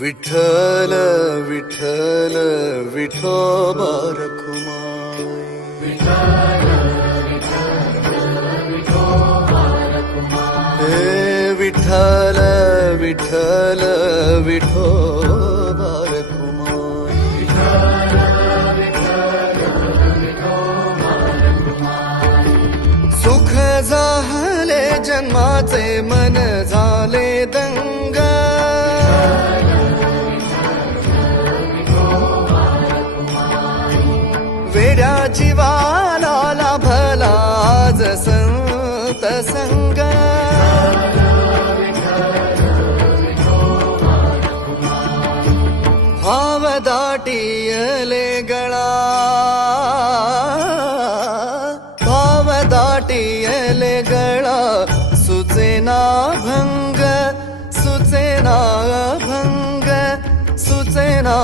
विठ्ठल विठ्ठल विठोबा रखुमाई, हे विठ्ठल विठ्ठल विठोबा रखुमाई, सुख झाले जन्माचे मन झाले दंग, वेड्या जीवाला लाभला आज संत संग, भाव दाटियले गळा, भाव दाटियले गळा, सुचेना भंग, सुचेना भंग, सुचेना